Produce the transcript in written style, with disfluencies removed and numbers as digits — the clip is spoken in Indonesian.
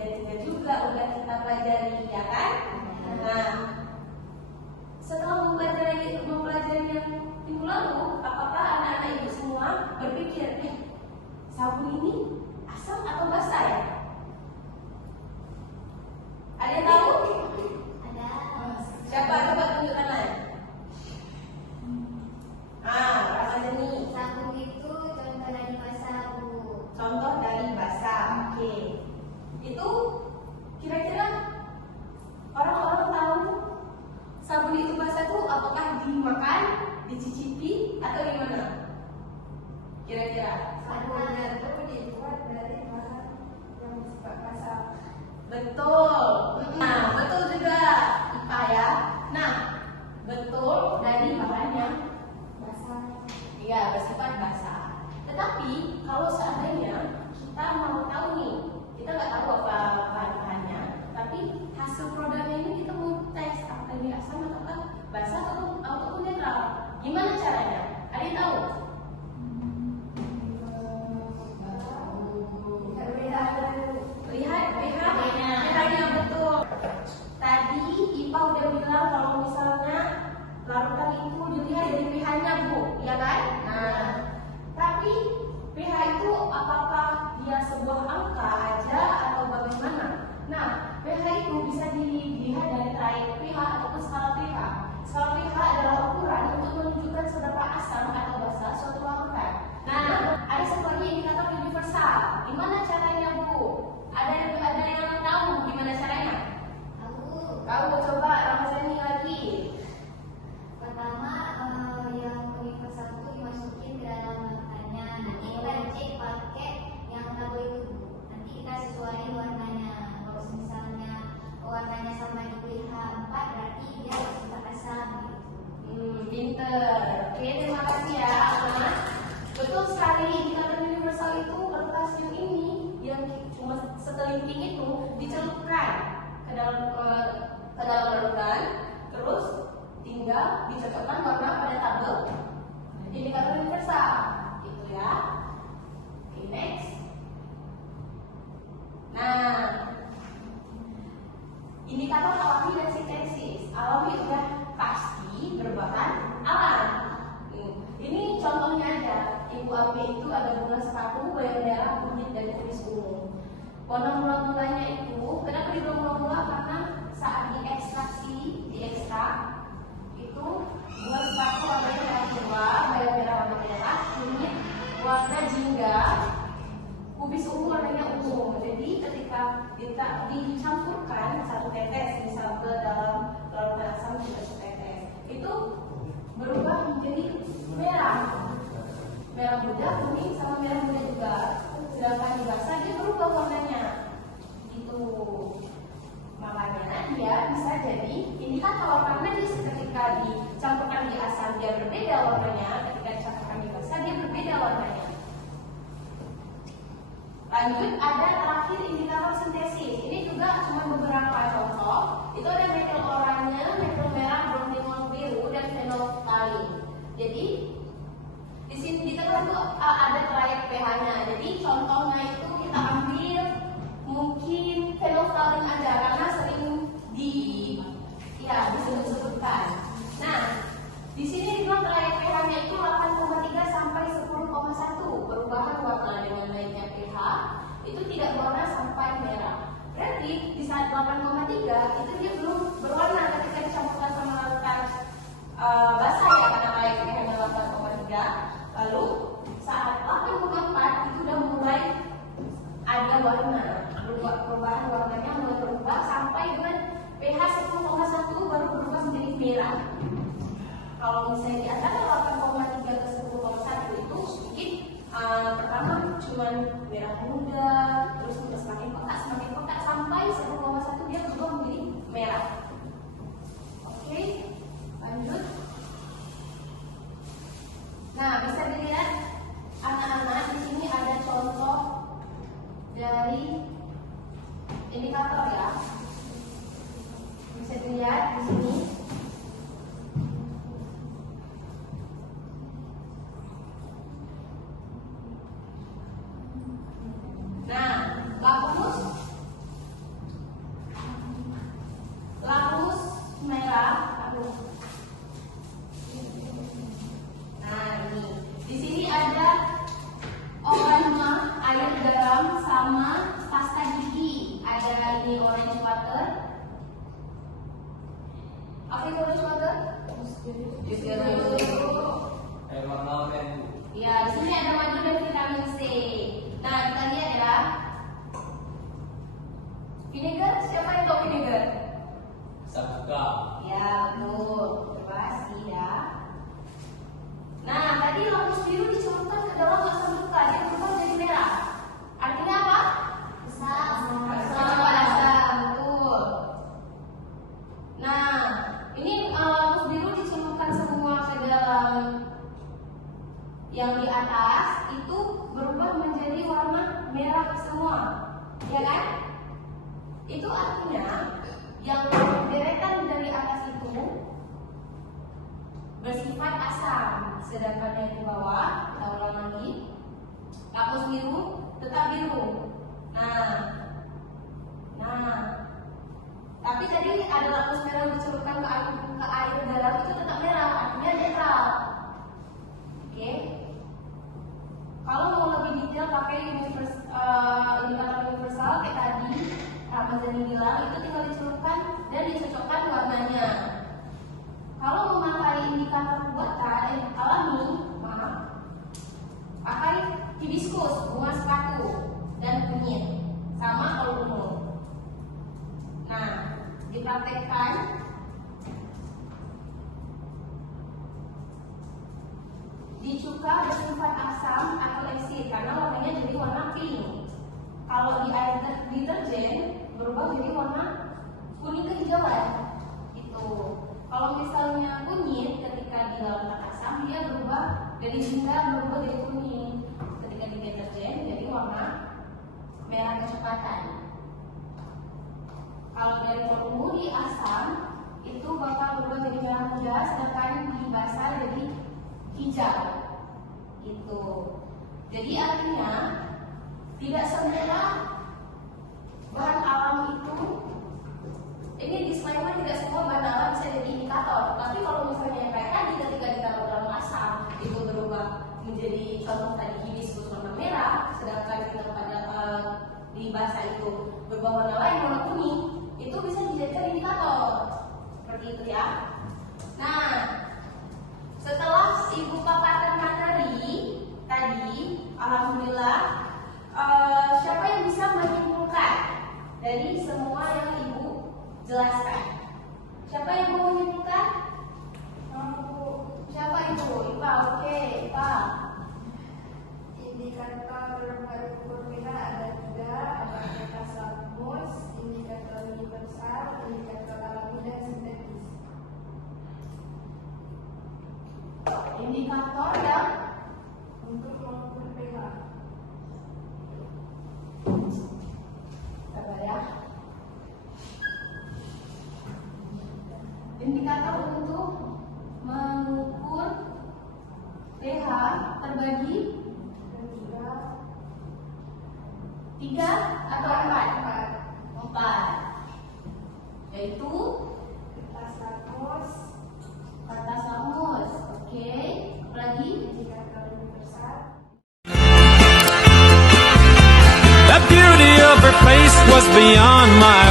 3 juga udah kita pelajari, ya kan? Nah, setelah mempelajari yang minggu lalu, apakah anak-anak ibu semua berpikir, sabun ini asam atau basah ya? Ada yang tahu? Ada. Siapa? Coba tunjuk tangan. Ramadhani. Sabun itu contoh dari basah, Bu. Contoh dari basah. Oke. Itu kira-kira orang-orang tahu sabun itu basah itu apakah dimakan, dicicipi, atau gimana? Kira-kira. Sabunnya itu dibuat dari bahan yang bersifat basah. Betul. Nah, betul juga IPA ya. Nah, betul dari bahan yang Basah. iya bersifat basah. Tetapi kalau seandainya kita mau tahu nih, kita nggak tahu apa bahan-bahannya, tapi hasil produknya ini kita mau tes apa ini asam ataukah basah ataupun netral. Gimana caranya? Ada yang tahu? Lihat pH-nya betul. Tadi IPA udah bilang kalau misalnya larutan itu dilihat dari pH-nya, Bu, ya kan? Nah, tapi pH itu apakah dia sebuah angka aja atau bagaimana? Nah, pH itu bisa dilihat dari triad pH ataupun skala pH. Skala pH adalah ukuran untuk menunjukkan seberapa asam atau basah suatu larutan. Nah, ada satu lagi indikator universal. Gimana caranya, Bu? Ada yang tahu gimana caranya? Tahu, coba Ramadhani lagi. Pertama, yang universal itu dimasukin ke dalam larutannya. Nanti kita cek pakai yang tabel itu, Bu. Nanti kita sesuaiin warnanya. Kalau misalnya warnanya sama di pH 4, berarti dia bersifat asam gitu. Pinter. Oke, terima kasih ya, Mas. Betul sekali, indikator universal itu kertas yang ini yang cuma sekelingking itu dicelupkan ke dalam larutan, terus tinggal dicocokkan warna pada tabel indikator universal, gitu ya. Oke, next. Nah, indikator alami dan sintesis. Alami udah pasti berbahan alam. Ini contohnya aja. Ibu Api itu ada bunga sepatu, bayam merah, kunyit, dan kumis ungu. Warna mula-mulanya itu, kenapa dibilang mula-mula? Karena saat diekstrak itu bunga sepatu warnanya merah tua, bayam merah warna merah, kunyit warna jingga, kubis ungu warnanya ungu. Jadi ketika dicampurkan satu tetes misal ke dalam larutan asam juga setetes, itu berubah menjadi merah muda, kuning sama merah muda juga. Sedangkan di basah dia berubah warnanya. Itu makanya dia bisa jadi indikator karena dia ketika dicampurkan di asam dia berbeda warnanya, ketika dicampurkan di basah dia berbeda warnanya. Lanjut, ada terakhir indikator sintesis. Ini juga cuma beberapa contoh. Itu ada metil oranye, metil merah, bromfinol biru, dan fenolftalin. Jadi di sini di tengah itu ada triad pH-nya. Jadi contohnya itu kita ambil mungkin fenolftalin aja karena sering disebut-sebutkan. Nah, di sini dibilang triad pH-nya itu 8,3 sampai 10,1. Perubahan warna dengan naiknya pH itu tidak berwarna sampai merah. Berarti di saat 8,3 itu dia belum berwarna ketika dicampurkan sama larutan basah ya, karena triad pH-nya 8,3. Lalu saat 8,4 itu udah mulai ada warna, perubahan warnanya mulai berubah sampai dengan pH 10,1 baru berubah menjadi merah. Kalau misalnya di antara 8,3 ke 10,1 itu sedikit pertama cuman merah muda, terus semakin pekat sampai 10,1 dia berubah menjadi merah. Oke, lanjut. Nah, bisa dilihat anak-anak di sini ada contoh dari indikator ya. Bisa dilihat di sini. Nah, bagus Itu artinya yang deretan dari atas itu bersifat asam, sedangkan yang di bawah, kita ulang lagi, lapus biru tetap biru. Tapi tadi ada lapus merah yang dicelupkan ke air dalam itu tetap merah, artinya netral. Oke. Kalau mau lebih detail pakai indikator universal kayak tadi Kak Mazani bilang, itu tinggal dicelupkan dan dicocokkan warnanya. Kalau memakai indikator alami, pakai hibiscus, bunga sepatu, dan kunyit, sama kalau ungu. Nah, dipraktekkan. Di cuka bersifat asam atau asid karena warnanya jadi warna pink. Kalau di air deterjen berubah jadi warna kuning kehijauan. Gitu. Kalau misalnya kunyit ketika di dalam asam dia berubah dari jingga berubah jadi kuning. Ketika di deterjen jadi warna merah kecepatan. Kalau dari ungu di asam itu bakal berubah jadi merah muda, sedangkan di basah jadi hijau. Gitu. Jadi artinya tidak semua bahan alam itu, ini disclaimer, tidak semua bahan alam bisa jadi indikator. Tapi kalau misalnya kayak tadi ketika ditaruh dalam asam itu berubah menjadi, contoh tadi hibiscus warna merah, sedangkan kita pada di basah itu berubah warna lain warna kuning, itu bisa dijadikan indikator. Seperti itu ya. Nah, setelah ibu paparkan materi tadi, alhamdulillah, siapa yang bisa menyimpulkan dari semua yang ibu jelaskan? Siapa yang mau menyimpulkan? Siapa itu? Ipa, oke, Ipa. Indikator berukur pH ada 3, ada metasamus, indikator universal, indikator alami dan sintetis. Indikator yang Untuk mengukur pH, apa ya? Indikator untuk mengukur pH terbagi dan juga 3 atau 4? Yaitu Petasamus, oke. Lagi indikator universal, The beauty of her face was beyond my